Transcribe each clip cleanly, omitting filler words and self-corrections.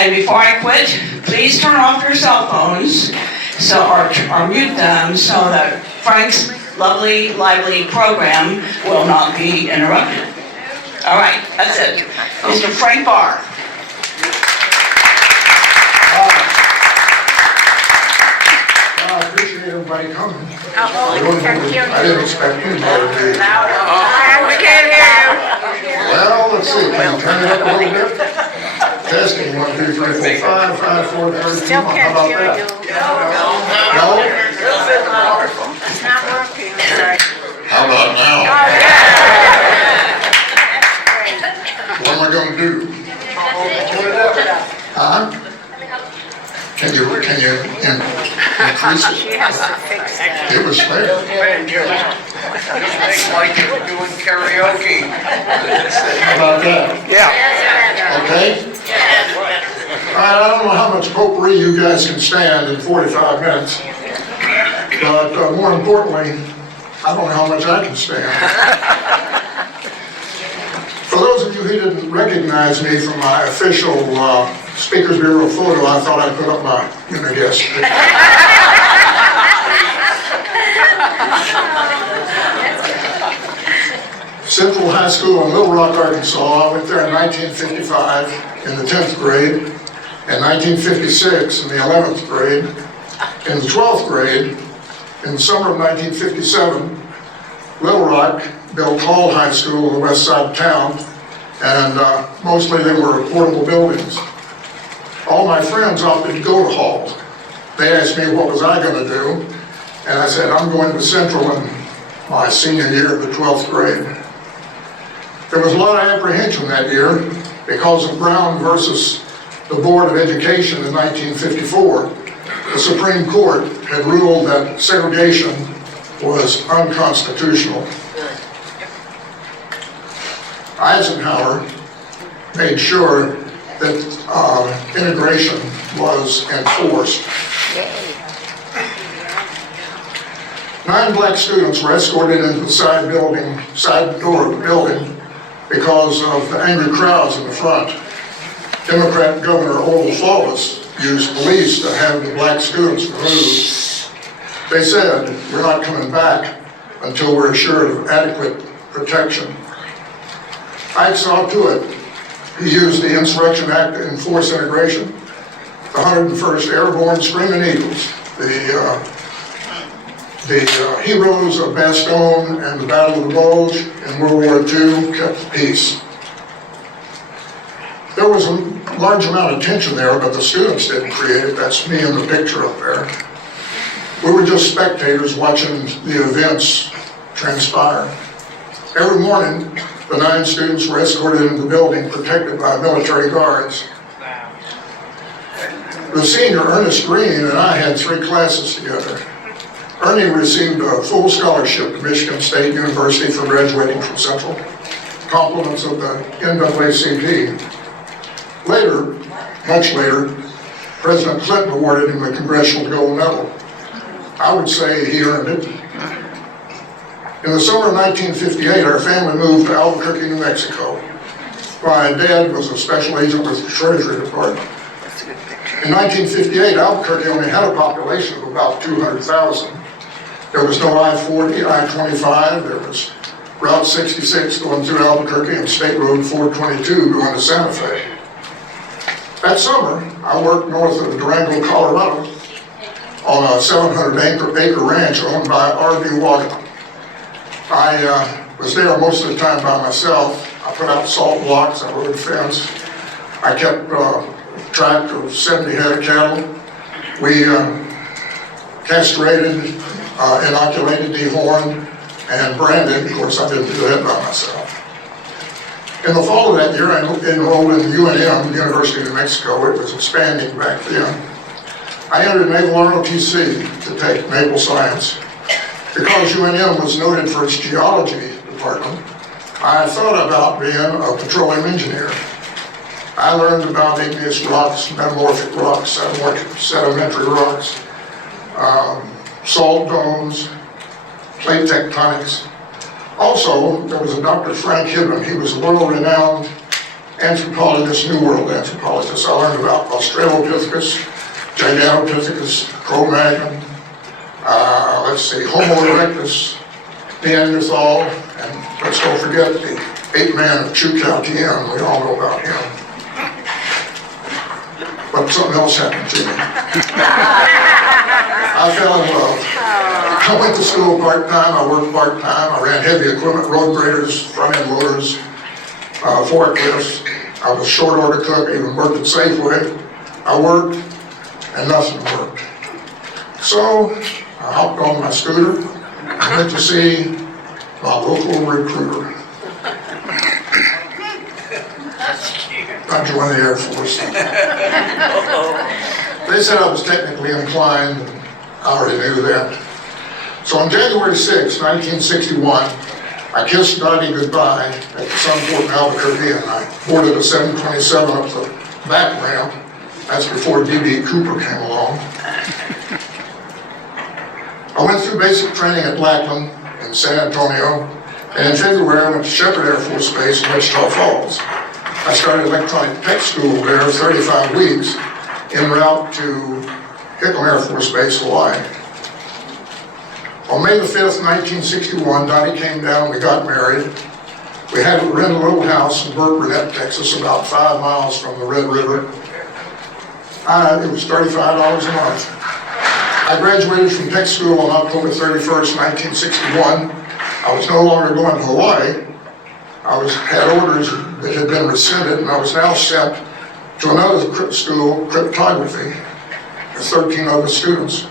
And before I quit, please turn off your cell phones or mute them so that Frank's lovely, lively program will not be interrupted. All right, that's it. Mr. Frank Barr. I appreciate everybody coming. I didn't expect anybody to be. We can't hear you. Well, let's see, can you turn it up a little bit? Testing, 1, 2, 3, 4, 5, 5, 4, 32. Still How can't about hear that? you. No? It's not working. Right. How about now? Oh, yeah. What am I gonna do? Huh? Can you increase it? She has to fix that. It was fair. It's like if you're doing karaoke. How about that? Yeah. Okay? All right, I don't know how much potpourri you guys can stand in 45 minutes, but more importantly, I don't know how much I can stand. For those of you who didn't recognize me from my official Speakers Bureau photo, I thought I'd put up my, guess. Central High School in Little Rock, Arkansas. I went there in 1955 in the 10th grade, in 1956 in the 11th grade, in the 12th grade, in the summer of 1957, Little Rock built Hall High School on the west side of town, and mostly they were portable buildings. All my friends opted to go to Hall. They asked me what was I going to do, and I said I'm going to Central in my senior year of the 12th grade. There was a lot of apprehension that year because of Brown versus the Board of Education in 1954. The Supreme Court had ruled that segregation was unconstitutional. Eisenhower made sure that integration was enforced. 9 black students were escorted into the side door of the building because of the angry crowds in the front. Democrat Governor Oral Flawless used police to have the black students removed. They said, "We're not coming back until we're assured of adequate protection." Ike saw to it. He used the Insurrection Act to enforce integration. The 101st Airborne Screaming Eagles, the heroes of Bastogne and the Battle of the Bulge in World War II, kept the peace. There was a large amount of tension there, but the students didn't create it. That's me in the picture up there. We were just spectators watching the events transpire. Every morning, the 9 students were escorted into the building, protected by military guards. The senior, Ernest Green, and I had 3 classes together. Ernie received a full scholarship to Michigan State University for graduating from Central, compliments of the NAACP. Later, much later, President Clinton awarded him the Congressional Gold Medal. I would say he earned it. In the summer of 1958, our family moved to Albuquerque, New Mexico. My dad was a special agent with the Treasury Department. In 1958, Albuquerque only had a population of about 200,000. There was no I-40, I-25, there was Route 66 going through Albuquerque and State Road 422 going to Santa Fe. That summer, I worked north of Durango, Colorado on a 700-acre ranch owned by R.V. Wagon. I was there most of the time by myself. I put out salt blocks, I rode fence. I kept track of 70 head of cattle. We castrated, inoculated, dehorned, and branded. Of course, I didn't do that by myself. In the fall of that year, I enrolled in UNM, University of New Mexico. It was expanding back then. I entered Naval ROTC to take naval science. Because UNM was noted for its geology department, I thought about being a petroleum engineer. I learned about igneous rocks, metamorphic rocks, sedimentary rocks, salt domes, plate tectonics. Also, there was a Dr. Frank Hibben. He was a world-renowned anthropologists, New World anthropologists. I learned about Australopithecus, Gigantopithecus, Cro-Magnon, Homo erectus, Neanderthal, and let's don't forget the ape man of Chukotay. We all know about him. But something else happened to me. I fell in love. I went to school part-time, I worked part-time, I ran heavy equipment, road graders, front-end loaders, forklifts. I was a short order cook, I even worked at Safeway. I worked, and nothing worked. So, I hopped on my scooter, and went to see my local recruiter. I joined the Air Force. They said I was technically inclined, and I already knew that. So on January 6, 1961, I kissed Dottie goodbye at the Sunport in Albuquerque, and I boarded a 727 up the back ramp. That's before D.B. Cooper came along. I went through basic training at Lackland in San Antonio, and in February I went to Shepherd Air Force Base in Wichita Falls. I started electronic tech school there, 35 weeks, en route to Hickam Air Force Base, Hawaii. On May the 5th, 1961, Dottie came down, we got married. We had to rent a little house in Burke Burnett, Texas, about 5 miles from the Red River. It was $35 a month. I graduated from tech school on October 31st, 1961. I was no longer going to Hawaii. I had orders that had been rescinded, and I was now sent to another school, cryptography, with 13 other students.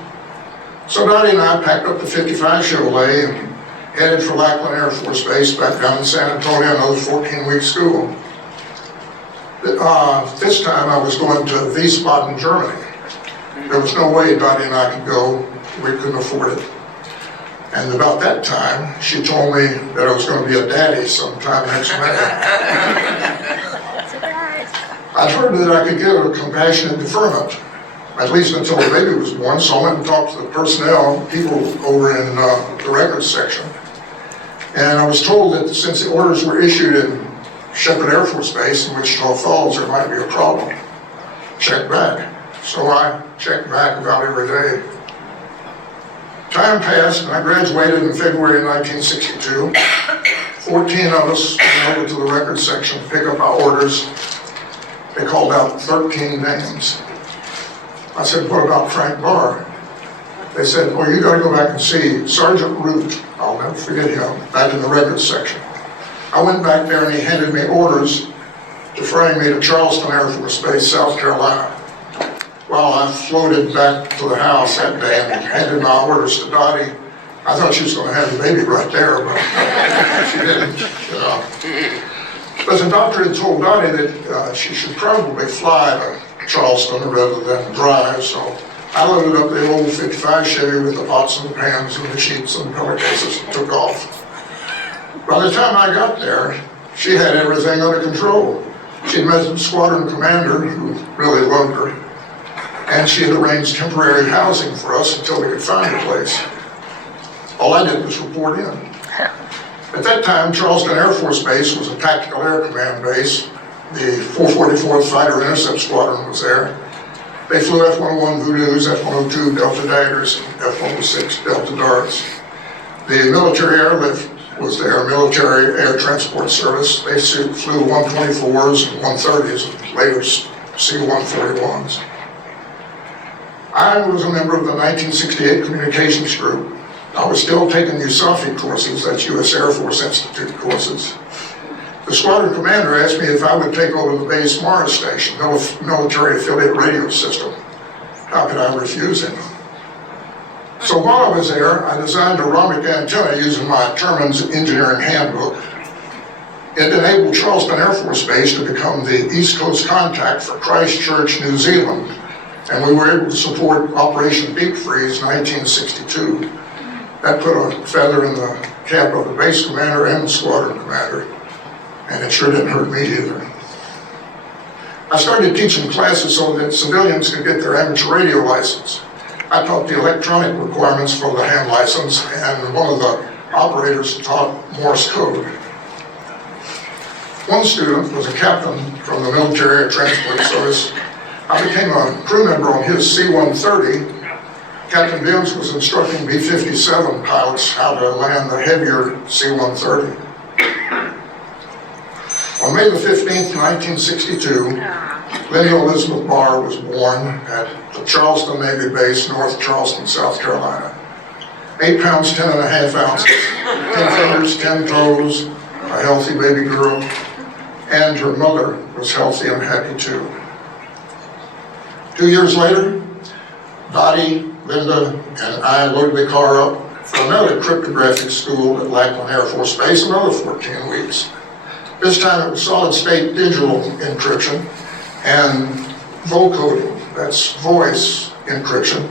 So Dottie and I packed up the 55 Chevrolet and headed for Lackland Air Force Base back down in San Antonio, another 14-week school. This time I was going to Wiesbaden, Germany. There was no way Dottie and I could go. We couldn't afford it. And about that time, she told me that I was going to be a daddy sometime next May. I'd heard that I could get a compassionate deferment, at least until the baby was born, so I went and talked to the personnel, people over in the records section. And I was told that since the orders were issued in Shepherd Air Force Base in Wichita Falls, there might be a problem. Check back. So I checked back about every day. Time passed, and I graduated in February 1962. 14 of us went over to the records section to pick up our orders. They called out 13 names. I said, what about Frank Barr? They said, well, you gotta go back and see Sergeant Root. I'll never forget him, back in the records section. I went back there and he handed me orders deferring me to Charleston Air Force Base, South Carolina. Well, I floated back to the house that day and handed my orders to Dottie. I thought she was going to have the baby right there, but she didn't, you know. But the doctor had told Dottie that she should probably fly to Charleston rather than drive, so I loaded up the old 55 Chevy with the pots and the pans and the sheets and the pillowcases and took off. By the time I got there, she had everything under control. She'd met the squadron commander, who really loved her, and she had arranged temporary housing for us until we could find a place. All I did was report in. At that time, Charleston Air Force Base was a tactical air command base. The 444th Fighter Intercept Squadron was there. They flew F-101 Voodoos, F-102 Delta Daggers, and F-106 Delta Darts. The military airlift was there, military air transport service. They flew 124s and 130s, and later C-141s. I was a member of the 1968 Communications Group. I was still taking USAFI courses, that's U.S. Air Force Institute courses. The squadron commander asked me if I would take over the base Mars station, military affiliate radio system. How could I refuse him? So while I was there, I designed a rhombus antenna using my Terman's engineering handbook. It enabled Charleston Air Force Base to become the East Coast contact for Christchurch, New Zealand, and we were able to support Operation Beak Freeze in 1962. That put a feather in the cap of the base commander and the squadron commander, and it sure didn't hurt me either. I started teaching classes so that civilians could get their amateur radio license. I taught the electronic requirements for the hand license, and one of the operators taught Morse code. One student was a captain from the military air transport service. I became a crew member on his C-130. Captain Bibbs was instructing B-57 pilots how to land the heavier C-130. On May the 15th, 1962, Linda Elizabeth Barr was born at the Charleston Navy Base, North Charleston, South Carolina. 8 pounds, 10 and a half ounces, 10 fingers, 10 toes, a healthy baby girl, and her mother was healthy and happy too. 2 years later, Dottie, Linda, and I loaded the car up for another cryptographic school at Lackland Air Force Base, another 14 weeks. This time it was solid-state digital encryption and vocoding, that's voice encryption,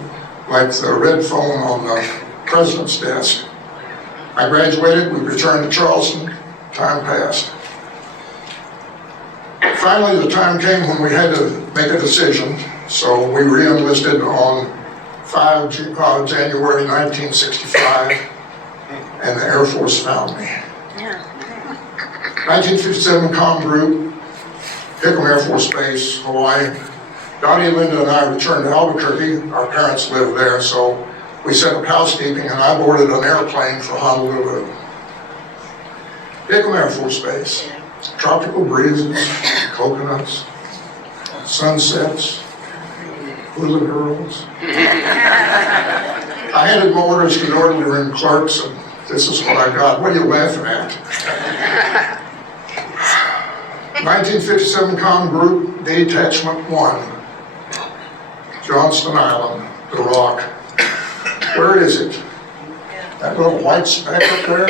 like the red phone on the president's desk. I graduated, we returned to Charleston, time passed. Finally, the time came when we had to make a decision, so we re-enlisted on 5 January 1965, and the Air Force found me. 1957 Com Group, Hickam Air Force Base, Hawaii. Dottie, Linda, and I returned to Albuquerque. Our parents lived there, so we set up housekeeping, and I boarded an airplane for Honolulu. Hickam Air Force Base, tropical breezes, coconuts, sunsets, hula girls. I handed my orders to the orderly room clerks, and this is what I got. What are you laughing at? 1957 Com Group, Detachment 1, Johnston Island, the Rock. Where is it? That little white speck up there?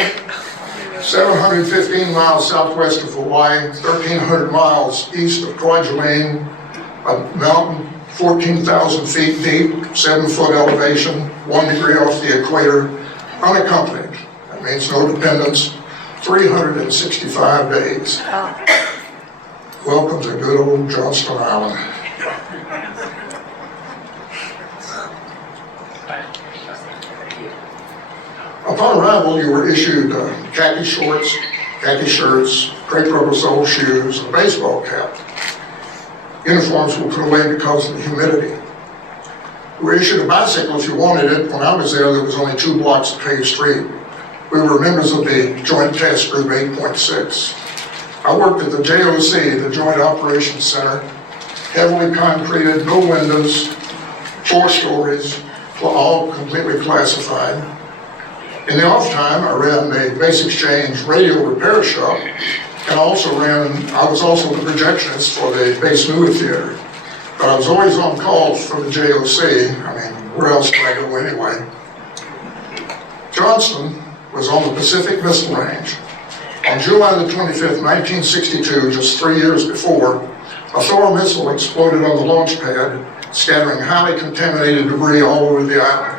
715 miles southwest of Hawaii, 1,300 miles east of Kwajalein, a mountain 14,000 feet deep, 7-foot elevation, 1 degree off the equator, unaccompanied. That means no dependents, 365 days. Welcome to good old Johnston Island. Upon arrival, you were issued khaki shorts, khaki shirts, crepe rubber sole shoes, and a baseball cap. Uniforms were put away because of the humidity. You were issued a bicycle if you wanted it. When I was there was only 2 blocks of paved street. We were members of the Joint Task Group 8.6. I worked at the JOC, the Joint Operations Center, heavily concreted, no windows, 4 stories, all completely classified. In the off time, I ran the Base Exchange radio repair shop, and I was also the projectionist for the Base Movie Theater. But I was always on call for the JOC. I mean, where else could I go anyway? Johnston was on the Pacific Missile Range. On July the 25th, 1962, just 3 years before, a Thor missile exploded on the launch pad, scattering highly contaminated debris all over the island.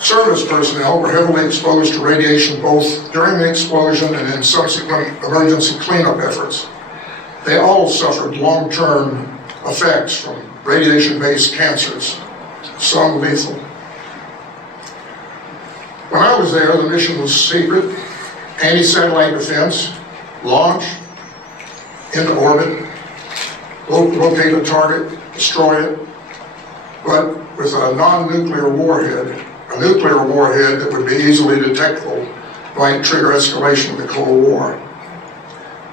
Service personnel were heavily exposed to radiation both during the explosion and in subsequent emergency cleanup efforts. They all suffered long-term effects from radiation-based cancers, some lethal. When I was there, the mission was secret, anti-satellite defense, launch, into orbit, locate a target, destroy it, but with a non-nuclear warhead, a nuclear warhead that would be easily detectable might trigger escalation of the Cold War.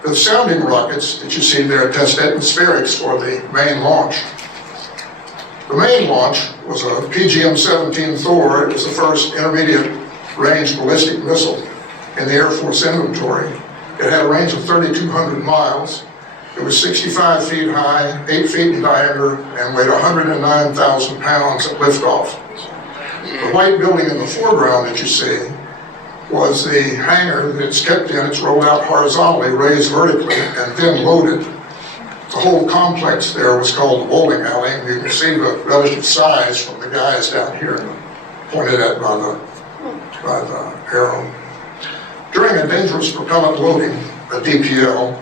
The sounding rockets that you see there test atmospherics for the main launch. The main launch was a PGM-17 Thor. It was the first intermediate range ballistic missile in the Air Force inventory. It had a range of 3,200 miles. It was 65 feet high, 8 feet in diameter, and weighed 109,000 pounds at liftoff. The white building in the foreground that you see was the hangar that it's kept in. It's rolled out horizontally, raised vertically, and then loaded. The whole complex there was called the bowling alley, and you can see the relative size from the guys down here pointed at by the arrow. During a dangerous propellant loading, a DPL,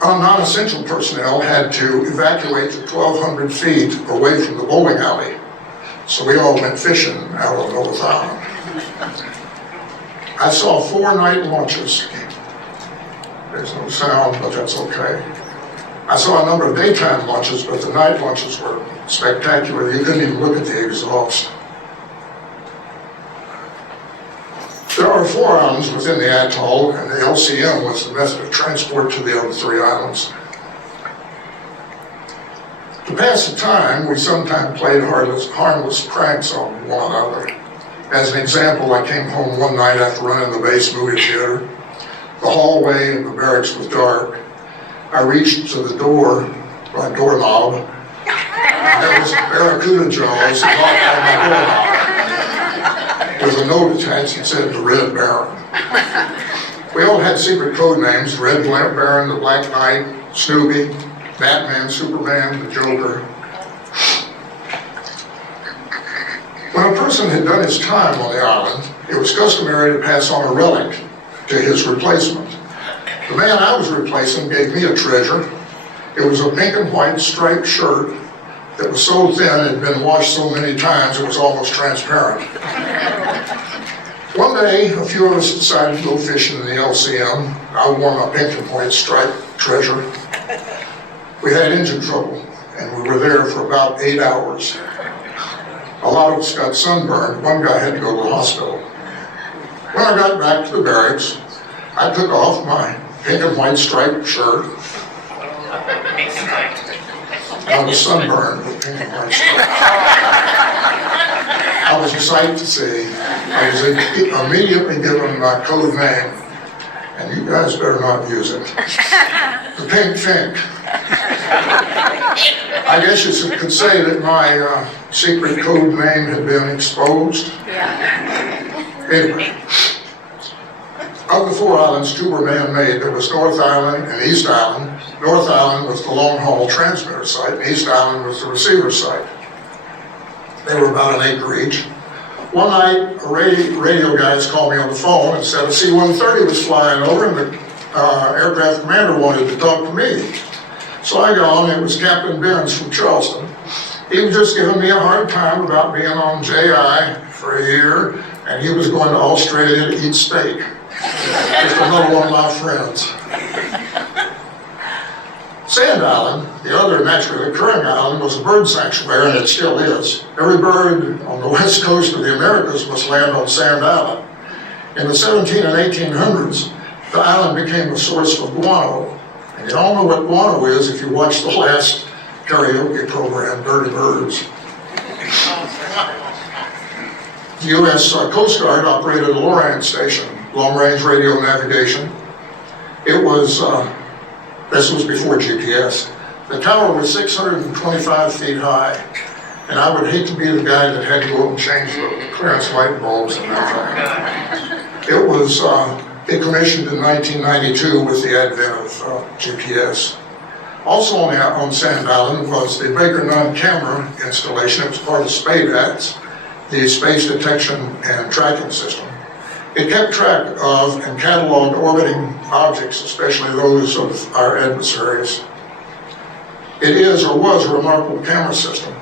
non-essential personnel had to evacuate the 1,200 feet away from the bowling alley. So we all went fishing out on North Island. I saw 4 night launches. There's no sound, but that's okay. I saw a number of daytime lunches, but the night lunches were spectacular. You couldn't even look at the exhaust. There are 4 islands within the atoll, and the LCM was the method of transport to the other 3 islands. To pass the time, we sometimes played harmless pranks on one another. As an example, I came home one night after running the base movie theater. The hallway in the barracks was dark. I reached to the door, my doorknob. There was barracuda jaws locked on my doorknob with a note attached that said the Red Baron. We all had secret code names: the Red Baron, the Black Knight, Snoopy, Batman, Superman, the Joker. When a person had done his time on the island, it was customary to pass on a relic to his replacement. The man I was replacing gave me a treasure. It was a pink and white striped shirt that was so thin it had been washed so many times it was almost transparent. One day, a few of us decided to go fishing in the LCM. I wore my pink and white striped treasure. We had engine trouble, and we were there for about 8 hours. A lot of us got sunburned. One guy had to go to the hospital. When I got back to the barracks, I took off my pink and white striped shirt. I was sunburned with pink and white stripes. I was a sight to see. I was immediately given my code name, and you guys better not use it. The Pink Fink. I guess you could say that my secret code name had been exposed. Anyway, of the 4 islands, 2 were man-made. There was North Island and East Island. North Island was the long-haul transmitter site, and East Island was the receiver site. They were about an acre each. One night, radio guys called me on the phone and said a C-130 was flying over, and the aircraft commander wanted to talk to me. So I got on. It was Captain Benz from Charleston. He was just giving me a hard time about being on JI for a year, and he was going to Australia to eat steak. Just another one of my friends. Sand Island, the other naturally occurring island, was a bird sanctuary, and it still is. Every bird on the west coast of the Americas must land on Sand Island. In the 1700s and 1800s, the island became a source for guano. And you all know what guano is if you watch the last karaoke program, Dirty Birds. The U.S. Coast Guard operated a LORAN station, long-range radio navigation. It was, this was before GPS. The tower was 625 feet high, and I would hate to be the guy that had to go and change the clearance light bulbs and that thing. It was decommissioned in 1992 with the advent of GPS. Also on Sand Island was the Baker Nunn camera installation. It was part of SPADATS, the Space Detection and Tracking System. It kept track of and cataloged orbiting objects, especially those of our adversaries. It is or was a remarkable camera system.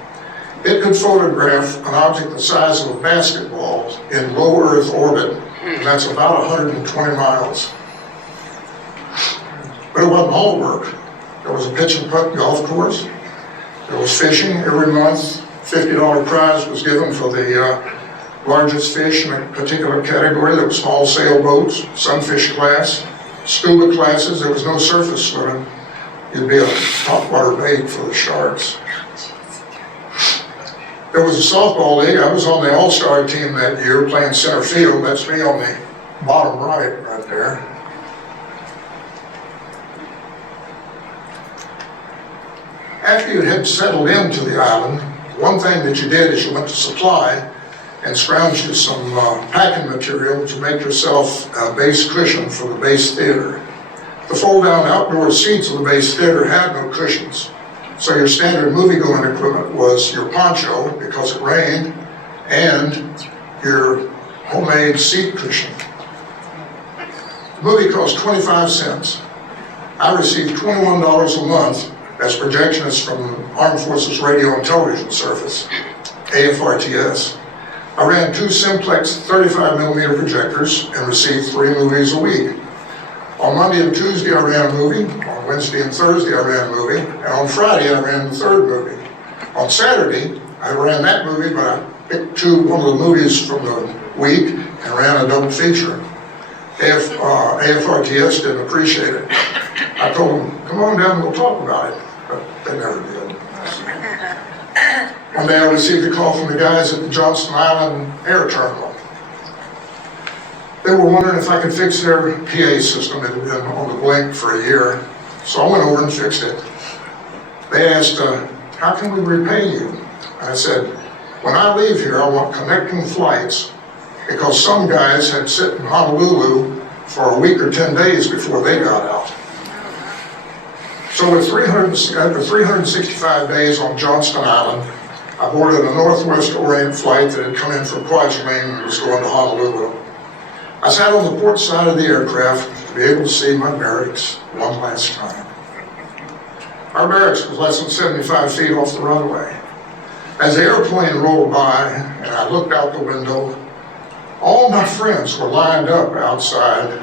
It could photograph an object the size of a basketball in low Earth orbit, and that's about 120 miles. But it wasn't all work. There was a pitch and putt golf course. There was fishing every month. $50 prize was given for the largest fish in a particular category. There were small sailboats, sunfish class, scuba classes. There was no surface swimming. You'd be a topwater bait for the sharks. There was a softball league. I was on the all-star team that year playing center field. That's me on the bottom right there. After you had settled into the island, one thing that you did is you went to supply and scrounged you some packing material to make yourself a base cushion for the base theater. The fold-down outdoor seats of the base theater had no cushions, so your standard movie-going equipment was your poncho, because it rained, and your homemade seat cushion. The movie cost 25 cents. I received $21 a month as projectionist from Armed Forces Radio and Television Service, AFRTS. I ran 2 simplex 35mm projectors and received 3 movies a week. On Monday and Tuesday, I ran a movie. On Wednesday and Thursday, I ran a movie. And on Friday, I ran the third movie. On Saturday, I ran that movie, but I picked one of the movies from the week and ran a double feature. AFRTS didn't appreciate it. I told them, come on down and we'll talk about it, but they never did. One day I received a call from the guys at the Johnston Island Air Terminal. They were wondering if I could fix their PA system. It had been on the blink for a year, so I went over and fixed it. They asked, how can we repay you? I said, when I leave here, I want connecting flights, because some guys had sit in Honolulu for a week or 10 days before they got out. So with 365 days on Johnston Island, I boarded a Northwest Orient flight that had come in from Kwajalein and was going to Honolulu. I sat on the port side of the aircraft to be able to see my barracks one last time. Our barracks was less than 75 feet off the runway. As the airplane rolled by and I looked out the window, all my friends were lined up outside.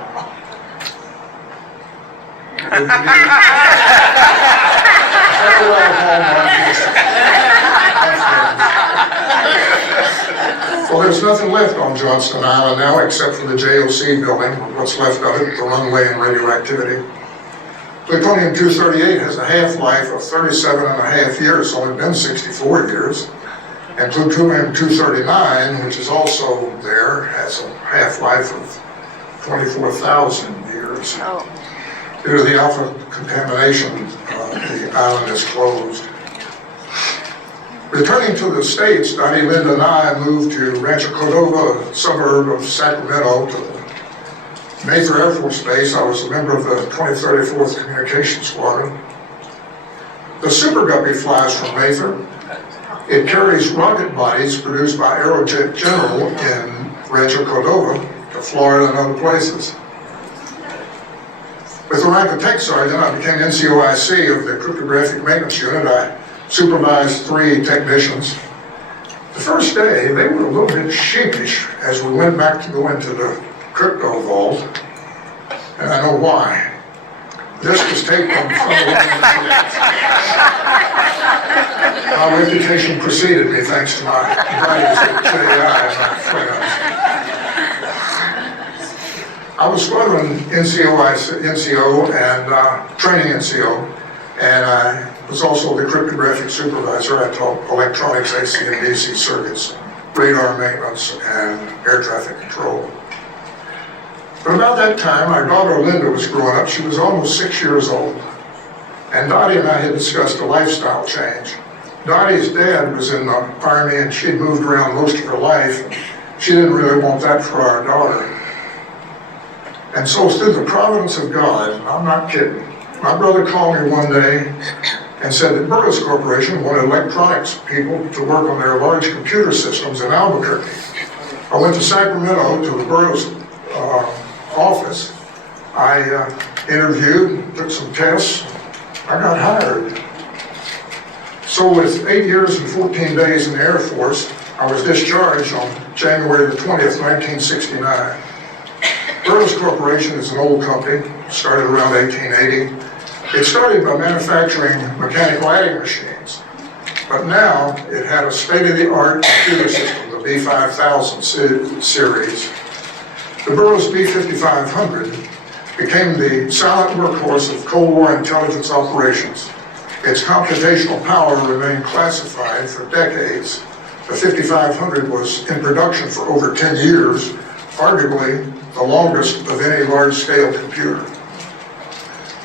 Well, there's nothing left on Johnston Island now except for the JOC building, what's left of it, the runway and radioactivity. Plutonium-238 has a half-life of 37 and a half years, it's only been 64 years. And plutonium-239, which is also there, has a half-life of 24,000 years. Due to the alpha contamination, the island is closed. Returning to the States, Dottie, Linda, and I moved to Rancho Cordova, a suburb of Sacramento, to Mather Air Force Base. I was a member of the 2034th Communications Squadron. The Super Guppy flies from Mather. It carries rocket bodies produced by Aerojet General in Rancho Cordova to Florida and other places. With the rank of Tech Sergeant, I became NCOIC of the Cryptographic Maintenance Unit. I supervised 3 technicians. The first day, they were a little bit sheepish as we went back to go into the crypto vault, and I know why. This was taped on front of my reputation preceded me thanks to my buddies at JI and my friends. I was squadron NCO and training NCO, and I was also the cryptographic supervisor. I taught electronics, AC and DC circuits, radar maintenance, and air traffic control. But about that time, our daughter Linda was growing up. She was almost 6 years old. And Dottie and I had discussed a lifestyle change. Dottie's dad was in the Army and she'd moved around most of her life. She didn't really want that for our daughter. And so through the providence of God, I'm not kidding, my brother called me one day and said that Burroughs Corporation wanted electronics people to work on their large computer systems in Albuquerque. I went to Sacramento to the Burroughs office. I interviewed, took some tests, I got hired. So with 8 years and 14 days in the Air Force, I was discharged on January the 20th, 1969. Burroughs Corporation is an old company, started around 1880. It started by manufacturing mechanical adding machines, but now it had a state-of-the-art computer system, the B5000 series. The Burroughs B5500 became the silent workhorse of Cold War intelligence operations. Its computational power remained classified for decades. The 5500 was in production for over 10 years, arguably the longest of any large-scale computer.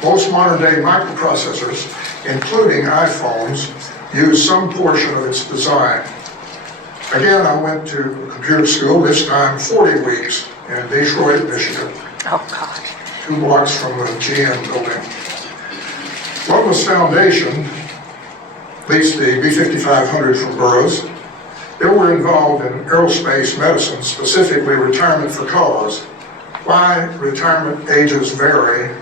Most modern-day microprocessors, including iPhones, use some portion of its design. Again, I went to computer school, this time 40 weeks in Detroit, Michigan. Oh, God. 2 blocks from the GM building. Loveless Foundation leased the B5500 from Burroughs. They were involved in aerospace medicine, specifically retirement for cause. Why retirement ages vary.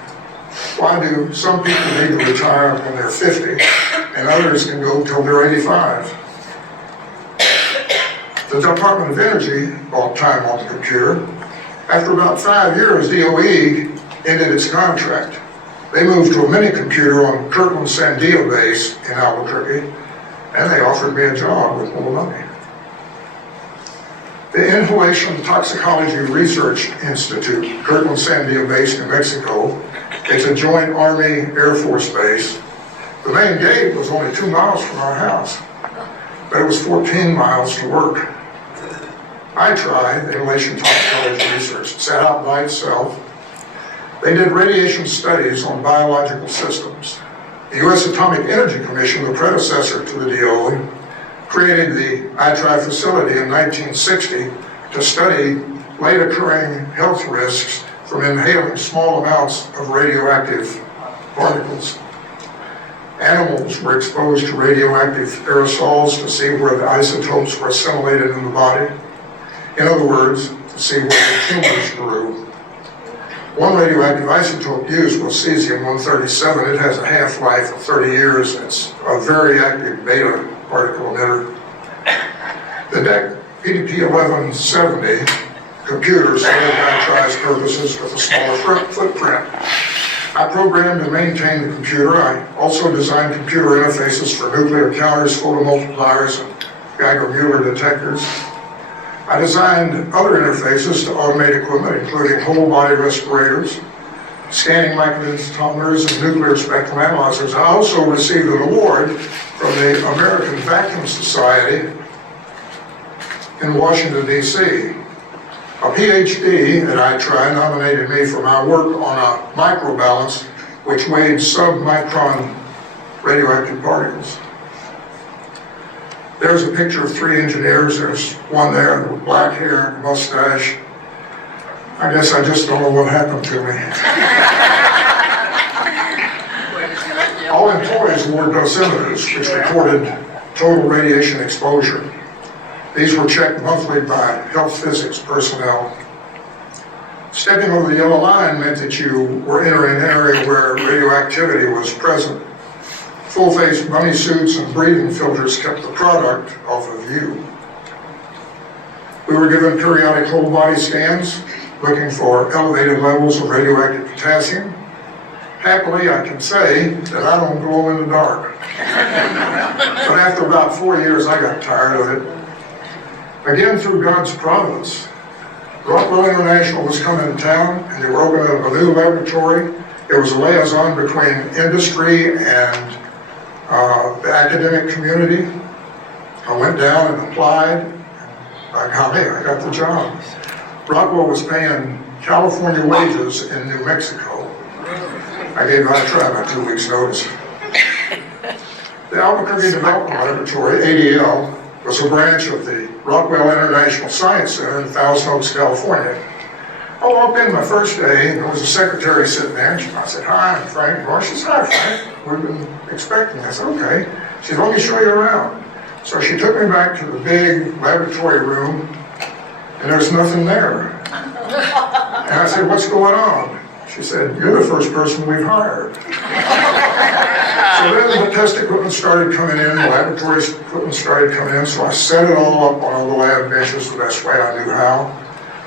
Why do some people need to retire when they're 50 and others can go till they're 85? The Department of Energy bought time on the computer. After about 5 years, DOE ended its contract. They moved to a mini computer on Kirtland Sandia base in Albuquerque, and they offered me a job with more money. The Inhalation Toxicology Research Institute, Kirtland Sandia base, New Mexico, it's a joint Army Air Force base. The main gate was only 2 miles from our house, but it was 14 miles to work. I tried inhalation toxicology research. It sat out by itself. They did radiation studies on biological systems. The U.S. Atomic Energy Commission, the predecessor to the DOE, created the ITRI facility in 1960 to study late occurring health risks from inhaling small amounts of radioactive particles. Animals were exposed to radioactive aerosols to see where the isotopes were assimilated in the body. In other words, to see where the tumors grew. One radioactive isotope used was cesium-137. It has a half-life of 30 years. It's a very active beta particle emitter. The DEC PDP-1170 computer served ITRI's purposes with a smaller footprint. I programmed and maintained the computer. I also designed computer interfaces for nuclear counters, photomultipliers, and Geiger-Müller detectors. I designed other interfaces to automate equipment, including whole-body respirators, scanning magnetometers, and nuclear spectrum analyzers. I also received an award from the American Vacuum Society in Washington, D.C. A PhD at ITRI nominated me for my work on a microbalance which weighed sub-micron radioactive particles. There's a picture of 3 engineers. There's one there with black hair and mustache. I guess I just don't know what happened to me. All employees wore dosimeters, which recorded total radiation exposure. These were checked monthly by health physics personnel. Stepping over the yellow line meant that you were entering an area where radioactivity was present. Full-face bunny suits and breathing filters kept the product off of view. We were given periodic whole-body scans looking for elevated levels of radioactive potassium. Happily, I can say that I don't glow in the dark. But after about 4 years, I got tired of it. Again, through God's providence, Rockwell International was coming to town, and they were opening up a new laboratory. It was a liaison between industry and the academic community. I went down and applied. By golly, I got the job. Rockwell was paying California wages in New Mexico. I gave ITRI about 2 weeks' notice. The Albuquerque Development Laboratory, ADL, was a branch of the Rockwell International Science Center in Thousand Oaks, California. I walked in my first day, and there was a secretary sitting there, and I said, "Hi, I'm Frank Barr." She said, "Hi, Frank. We've been expecting." I said, "Okay." She said, "Let me show you around." So she took me back to the big laboratory room, and there's nothing there. And I said, "What's going on?" She said, "You're the first person we've hired." So then the test equipment started coming in, the laboratory equipment started coming in, so I set it all up on all the lab benches the best way I knew how.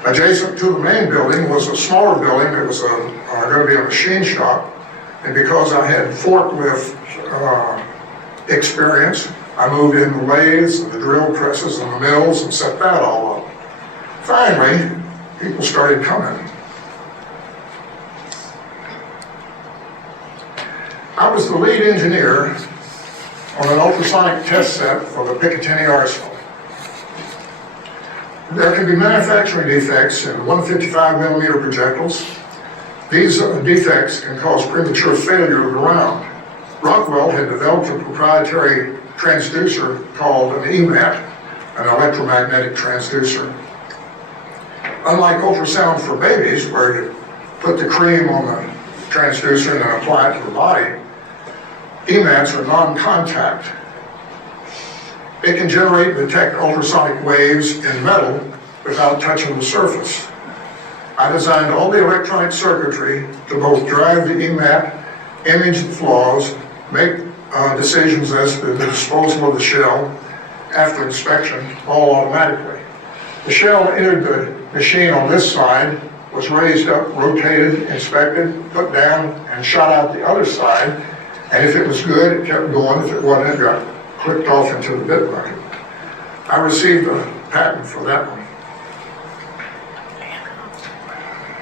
Adjacent to the main building was a smaller building. It was going to be a machine shop, and because I had forklift experience, I moved in the lathes and the drill presses and the mills and set that all up. Finally, people started coming. I was the lead engineer on an ultrasonic test set for the Picatinny arsenal. There can be manufacturing defects in 155 millimeter projectiles. These defects can cause premature failure of the round. Rockwell had developed a proprietary transducer called an EMAT, an electromagnetic transducer. Unlike ultrasound for babies, where you put the cream on the transducer and then apply it to the body, EMATs are non-contact. It can generate and detect ultrasonic waves in metal without touching the surface. I designed all the electronic circuitry to both drive the EMAT, image the flaws, make decisions as to the disposal of the shell after inspection, all automatically. The shell entered the machine on this side, was raised up, rotated, inspected, put down, and shot out the other side. And if it was good, it kept going. If it wasn't, it got clipped off into the bit bucket. I received a patent for that one.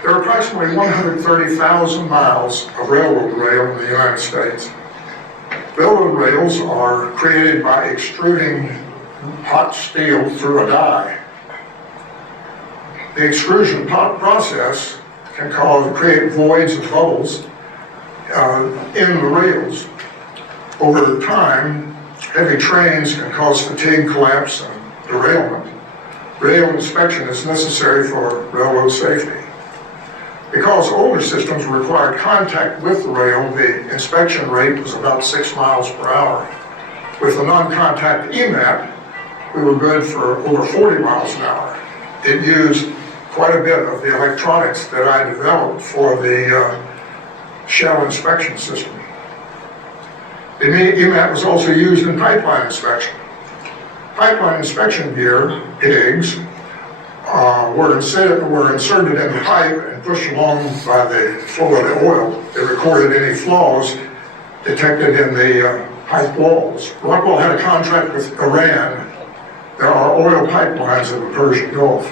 There are approximately 130,000 miles of railroad rail in the United States. Railroad rails are created by extruding hot steel through a die. The extrusion process can create voids and bubbles in the rails. Over time, heavy trains can cause fatigue, collapse, and derailment. Rail inspection is necessary for railroad safety. Because older systems required contact with the rail, the inspection rate was about 6 miles per hour. With the non-contact EMAT, we were good for over 40 miles an hour. It used quite a bit of the electronics that I developed for the shell inspection system. The EMAT was also used in pipeline inspection. Pipeline inspection gear, pigs, were inserted in the pipe and pushed along by the flow of the oil. It recorded any flaws detected in the pipe walls. Rockwell had a contract with Iran. There are oil pipelines in the Persian Gulf.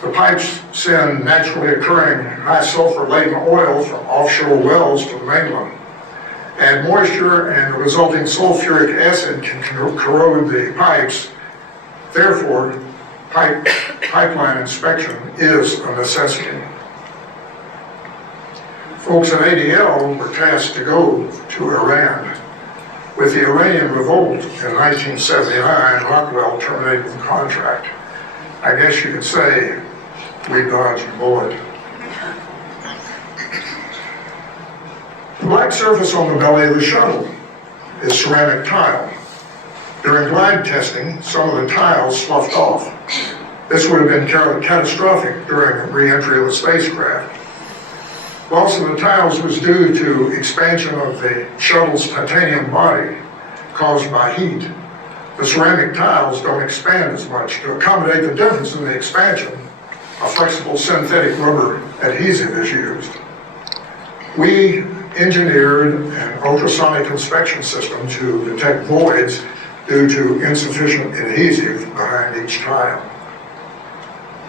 The pipes send naturally occurring high sulfur laden oil from offshore wells to the mainland. And moisture and the resulting sulfuric acid can corrode the pipes. Therefore, pipeline inspection is a necessity. Folks at ADL were tasked to go to Iran. With the Iranian revolt in 1979, Rockwell terminated the contract. I guess you could say we dodged a bullet. The black surface on the belly of the shuttle is ceramic tile. During glide testing, some of the tiles sloughed off. This would have been catastrophic during re-entry of the spacecraft. Loss of the tiles was due to expansion of the shuttle's titanium body caused by heat. The ceramic tiles don't expand as much. To accommodate the difference in the expansion, a flexible synthetic rubber adhesive is used. We engineered an ultrasonic inspection system to detect voids due to insufficient adhesive behind each tile.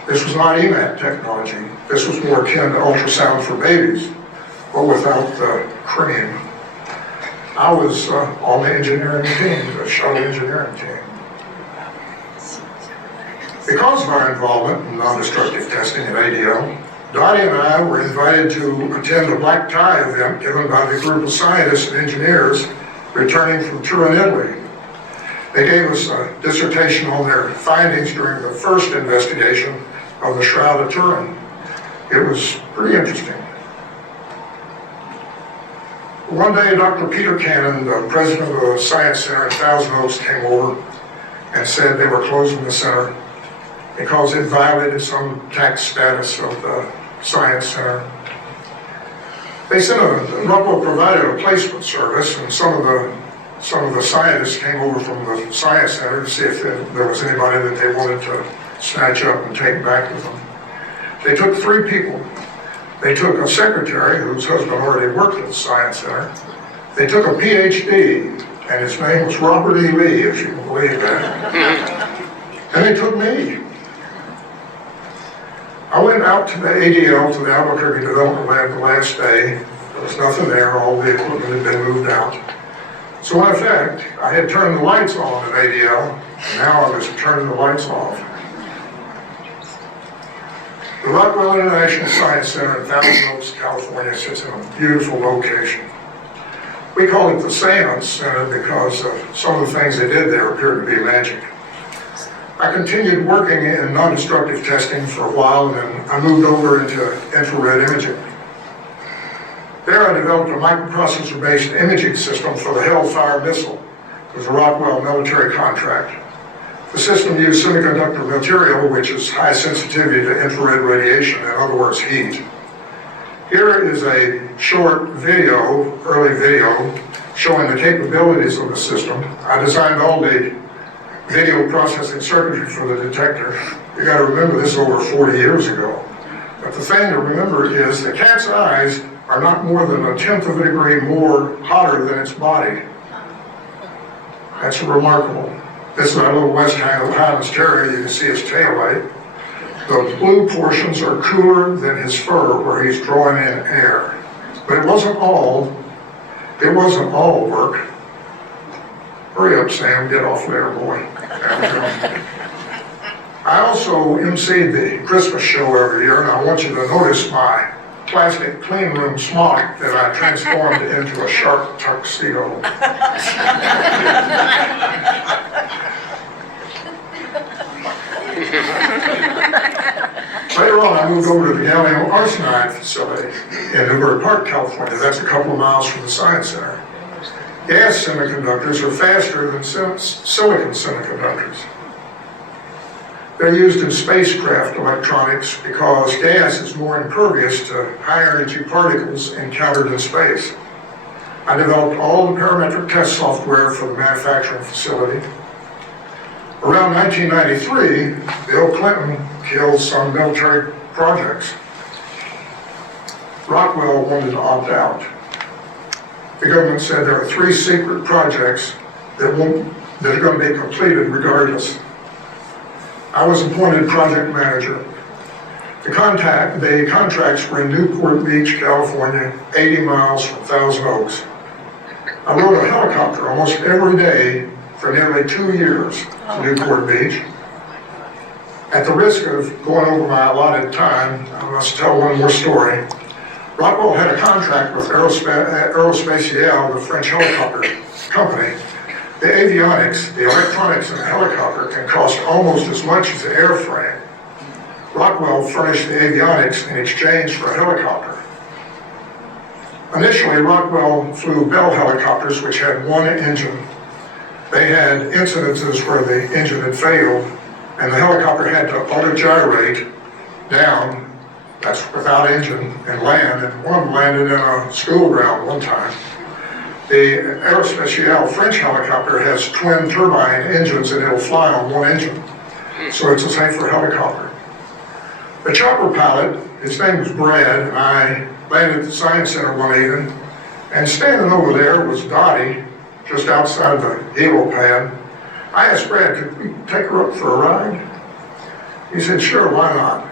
This was not EMAT technology. This was more akin to ultrasound for babies, but without the cream. I was on the engineering team, the shuttle engineering team. Because of our involvement in non-destructive testing at ADL, Dottie and I were invited to attend a black tie event given by the group of scientists and engineers returning from Turin, Italy. They gave us a dissertation on their findings during the first investigation of the Shroud of Turin. It was pretty interesting. One day, Dr. Peter Cannon, the president of the Science Center in Thousand Oaks, came over and said they were closing the center because it violated some tax status of the Science Center. They said Rockwell provided a placement service, and some of the scientists came over from the Science Center to see if there was anybody that they wanted to snatch up and take back with them. They took 3 people. They took a secretary whose husband already worked at the Science Center. They took a PhD, and his name was Robert E. Lee, if you can believe that. And they took me. I went out to the ADL, to the Albuquerque Development Lab the last day. There was nothing there, all the equipment had been moved out. So in effect, I had turned the lights on at ADL, and now I was turning the lights off. The Rockwell International Science Center in Thousand Oaks, California sits in a beautiful location. We call it the Seance Center because some of the things they did there appeared to be magic. I continued working in non-destructive testing for a while, and then I moved over into infrared imaging. There I developed a microprocessor-based imaging system for the Hellfire missile. It was a Rockwell military contract. The system used semiconductor material, which is high sensitivity to infrared radiation, in other words, heat. Here is a short video, early video, showing the capabilities of the system. I designed all the video processing circuitry for the detector. You gotta remember this is over 40 years ago. But the thing to remember is the cat's eyes are not more than 1/10 of a degree more hotter than its body. That's remarkable. This is our little West Highlands Terrier. You can see his tail light. The blue portions are cooler than his fur where he's drawing in air. But it wasn't all work. Hurry up, Sam, get off there, boy. There we go. I also emceed the Christmas show every year, and I want you to notice my plastic clean room smock that I transformed into a sharp tuxedo. Later on, I moved over to the gallium arsenide facility in Newbury Park, California. That's a couple of miles from the Science Center. Gas semiconductors are faster than silicon semiconductors. They're used in spacecraft electronics because gas is more impervious to higher energy particles encountered in space. I developed all the parametric test software for the manufacturing facility. Around 1993, Bill Clinton killed some military projects. Rockwell wanted to opt out. The government said there are 3 secret projects that are going to be completed regardless. I was appointed project manager. The contracts were in Newport Beach, California, 80 miles from Thousand Oaks. I rode a helicopter almost every day for nearly 2 years to Newport Beach. At the risk of going over my allotted time, I must tell one more story. Rockwell had a contract with Aerospatiale, the French helicopter company. The avionics, the electronics in a helicopter can cost almost as much as the airframe. Rockwell furnished the avionics in exchange for a helicopter. Initially, Rockwell flew Bell helicopters, which had 1 engine. They had incidences where the engine had failed, and the helicopter had to auto-gyrate down, that's without engine, and land, and one landed in a school ground one time. The Aerospatiale French helicopter has twin turbine engines, and it'll fly on 1 engine, so it's a safer helicopter. The chopper pilot, his name was Brad, and I landed at the Science Center one evening, and standing over there was Dottie, just outside the helo pad. I asked Brad, could we take her up for a ride? He said, sure, why not?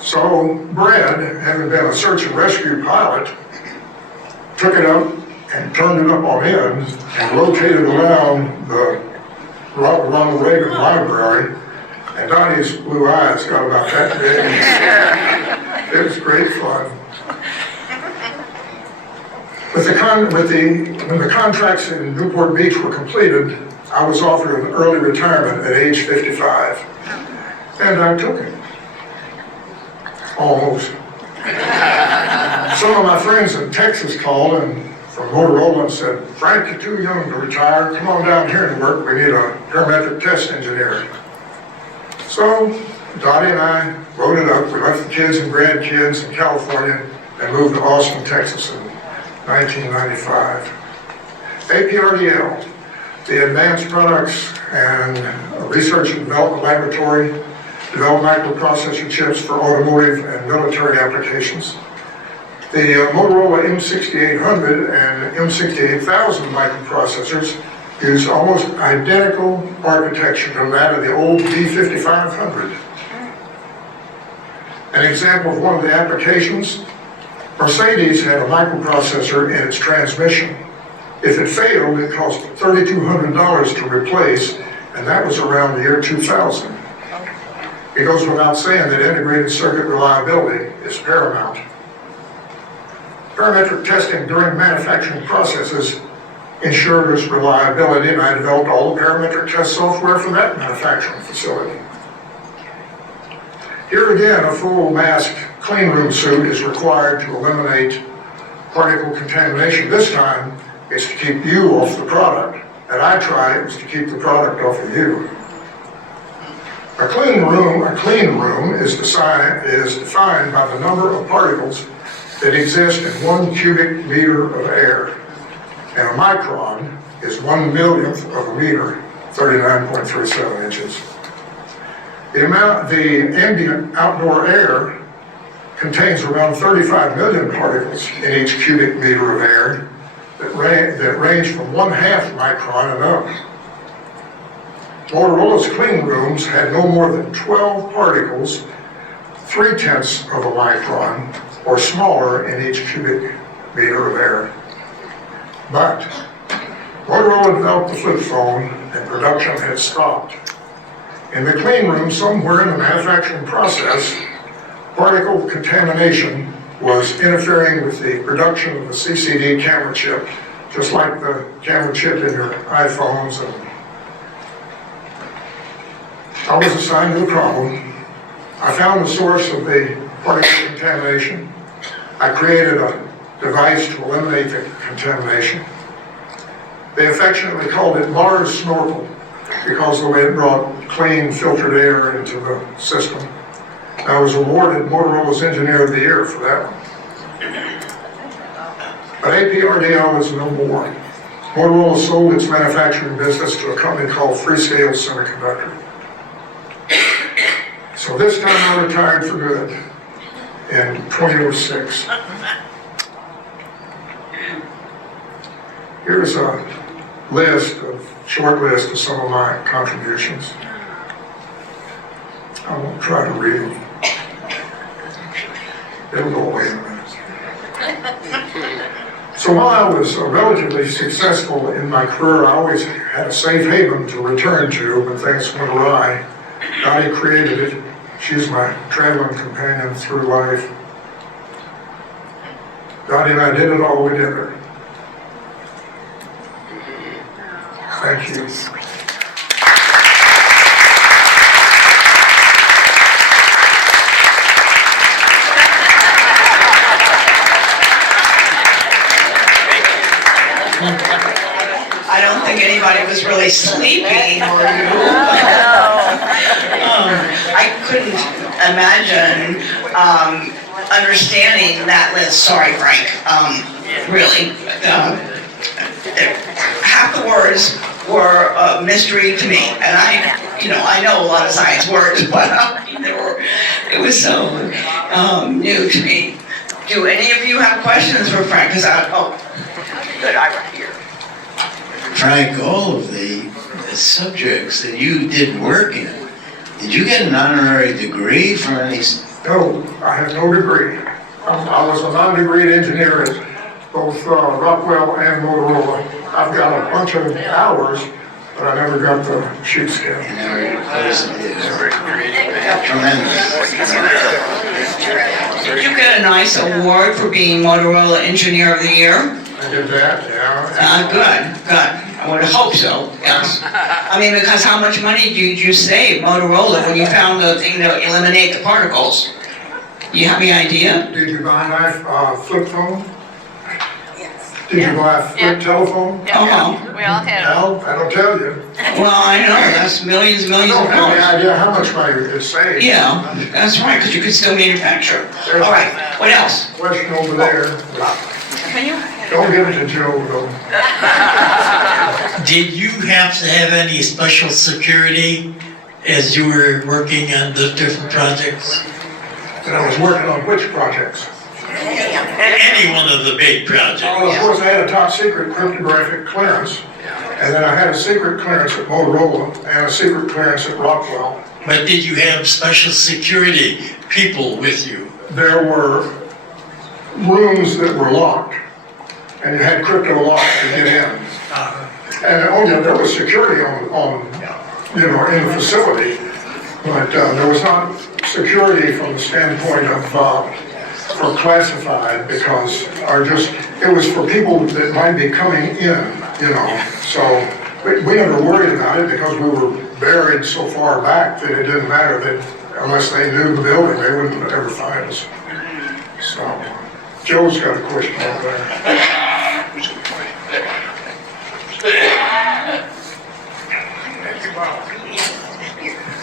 So Brad, having been a search and rescue pilot, took it up and turned it up on end and rotated around the Ronald Reagan Library, and Dottie's blue eyes got about that big. It was great fun. When the contracts in Newport Beach were completed, I was offered an early retirement at age 55, and I took it. Almost. Some of my friends in Texas called and from Motorola and said, Frank, you're too young to retire. Come on down here and work. We need a parametric test engineer. So Dottie and I wrote it up. We left the kids and grandkids in California and moved to Austin, Texas in 1995. APRDL, the Advanced Products and Research and Development Laboratory, developed microprocessor chips for automotive and military applications. The Motorola M6800 and M68000 microprocessors use almost identical architecture to that of the old B5500. An example of one of the applications, Mercedes had a microprocessor in its transmission. If it failed, it cost $3,200 to replace, and that was around the year 2000. It goes without saying that integrated circuit reliability is paramount. Parametric testing during manufacturing processes ensures reliability, and I developed all the parametric test software for that manufacturing facility. Here again, a full mask clean room suit is required to eliminate particle contamination. This time, it's to keep you off the product. At iTry, it was to keep the product off of you. A clean room is defined by the number of particles that exist in 1 cubic meter of air. And a micron is 1 millionth of a meter. 39.37 inches. The ambient outdoor air contains around 35 million particles in each cubic meter of air that range from 1/2 micron and up. Motorola's clean rooms had no more than 12 particles, 0.3 of a micron, or smaller in each cubic meter of air. But Motorola developed the flip phone and production had stopped. In the clean room, somewhere in the manufacturing process, particle contamination was interfering with the production of the CCD camera chip, just like the camera chip in your iPhones. And I was assigned to the problem. I found the source of the particle contamination. I created a device to eliminate the contamination. They affectionately called it Barr's snorkel because the way it brought clean, filtered air into the system. I was awarded Motorola's Engineer of the Year for that one. But APRDL is no more. Motorola sold its manufacturing business to a company called Freescale Semiconductor. So this time I retired for good in 2006. Here's a short list of some of my contributions. I won't try to read them. It'll go away in a minute. So while I was relatively successful in my career, I always had a safe haven to return to when things went awry. Dottie created it. She's my traveling companion through life. Dottie and I did it all together. Thank you. I don't think anybody was really sleeping, were you? I couldn't imagine understanding that list. Sorry, Frank. Really. Half the words were a mystery to me, and I know a lot of science words, but it was so new to me. Do any of you have questions for Frank? Good, I right here. Frank, all of the subjects that you did work in, did you get an honorary degree from any? No, I have no degree. I was a non-degreed engineer at both Rockwell and Motorola. I've got a bunch of hours, but I never got the sheepskin. Tremendous. Did you get a nice award for being Motorola Engineer of the Year? I did that, yeah. Good. I would hope so, yes. I mean, because how much money did you save Motorola when you found the thing to eliminate the particles? You have any idea? Did you buy my flip phone? Did you buy a flip telephone? Uh-huh. We all had them. No, I don't tell you. Well, I know, that's millions I of don't have any dollars. idea how much money it saved. Yeah, that's right, because you could still manufacture. All right, what else? Question over there. Can you? Don't give it to Joe, though. Did you have to have any special security as you were working on the different projects? And I was working on which projects? Any one of the big projects? Well, of course, I had a top secret cryptographic clearance. And then I had a secret clearance at Motorola and a secret clearance at Rockwell. But did you have special security people with you? There were rooms that were locked, and you had crypto locks to get in. And there was security on in the facility, but there was not security from the standpoint of for classified, because it was for people that might be coming in, So we never worried about it because we were buried so far back that it didn't matter that unless they knew the building, they wouldn't ever find us. So Joe's got a question over there.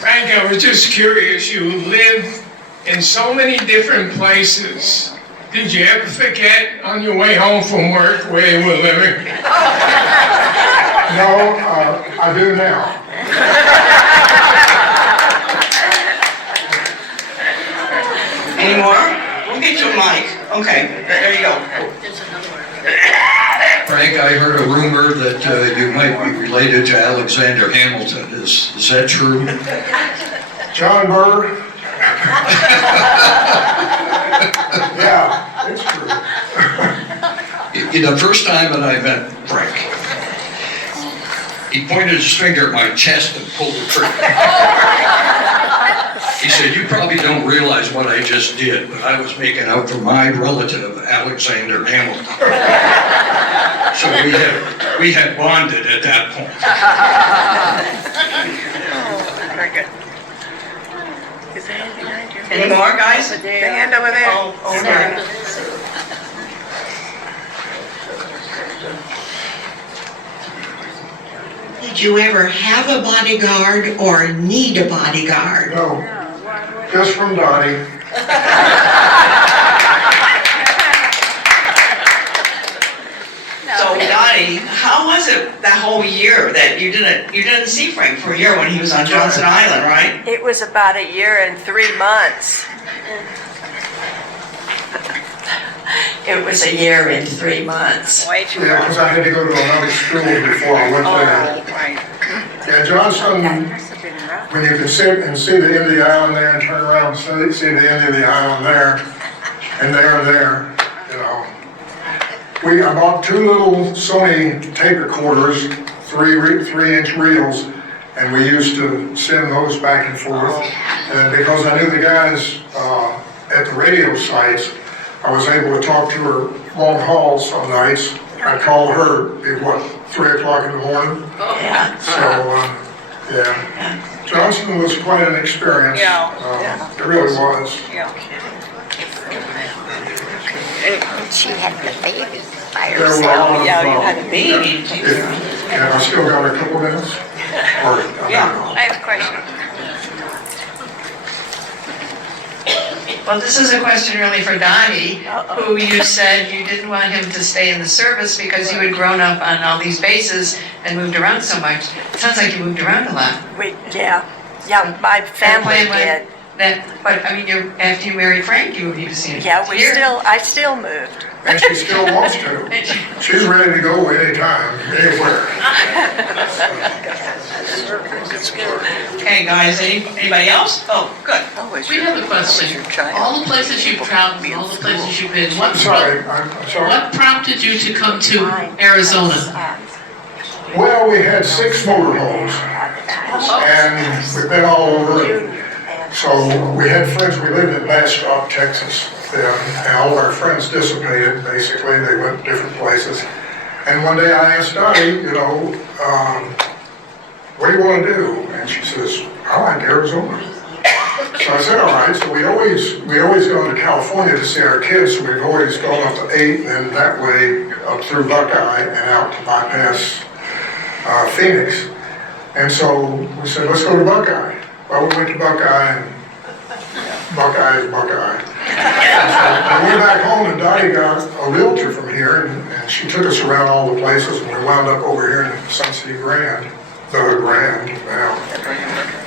Frank, I was just curious, you lived in so many different places. Did you ever forget on your way home from work where you were living? No, I do now. Any more? We'll get you a mic. Okay, there you go. Frank, I heard a rumor that you might be related to Alexander Hamilton. Is that true? John Barr? Yeah, it's true. The first time that I met Frank, he pointed his finger at my chest and pulled the trigger. He said, "You probably don't realize what I just did, but I was making out for my relative, Alexander Hamilton." So we had bonded at that point. Very good. Is there anything behind you? Any more, guys? The hand over there. Oh, over there. Did you ever have a bodyguard or need a bodyguard? No, just from Dottie. So Dottie, how was it that whole year that you didn't see Frank for a year when he was on Johnson Island, right? It was about a year and 3 months. It was a year and 3 months. Way too Yeah, because I had to go to another school before I went there. Right. Yeah, Johnson, when you can sit and see the end of the island there and turn around and see the end of the island there, and there, you know. I bought 2 little Sony tape recorders, 3-inch reels, and we used to send those back and forth. And because I knew the guys at the radio sites, I was able to talk to her long haul some nights. I'd call her at 3 o'clock in the morning. Yeah. So, yeah. Johnson was quite an experience. Yeah. It really was. Yeah. She had the baby by There were a herself. lot of, Yeah, you had a baby to take care of. And I still got a couple minutes? Or, Yeah. I have a question. Well, this is a question really for Donnie, who you said you didn't want him to stay in the service because you had grown up on all these bases and moved around so much. It sounds like you moved around a lot. Yeah, my family And when- did. But I mean, after you married Frank, you seemed Yeah, here. I still moved. and she still wants to. She's ready to go anytime, anywhere. Okay, guys, anybody else? Oh, good. We have a question. All the places you've traveled, all the places you've been, I'm sorry. what prompted you to come to Arizona? Well, we had 6 motorhomes, and we've been all over. So we had friends, we lived in Bastrop, Texas, and all of our friends dissipated, basically. They went different places. And one day I asked Dottie, what do you want to do? And she says, I like Arizona. So I said, all right. So we always go to California to see our kids. So we've always gone up to 8 and then that way up through Buckeye and out to bypass Phoenix. And so we said, let's go to Buckeye. Well, we went to Buckeye and Buckeye is Buckeye. So we went back home and Dottie got a realtor from here and she took us around all the places and we wound up over here in Sun City Grand. The Grand now.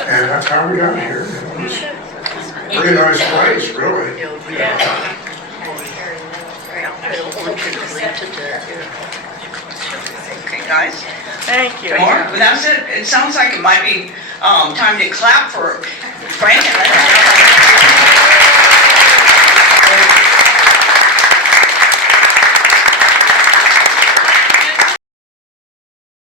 And that's how we got here. It's a pretty nice place, really. Okay, guys. Thank you. More? Well, that's it. It sounds like it might be time to clap for Frank and let us know.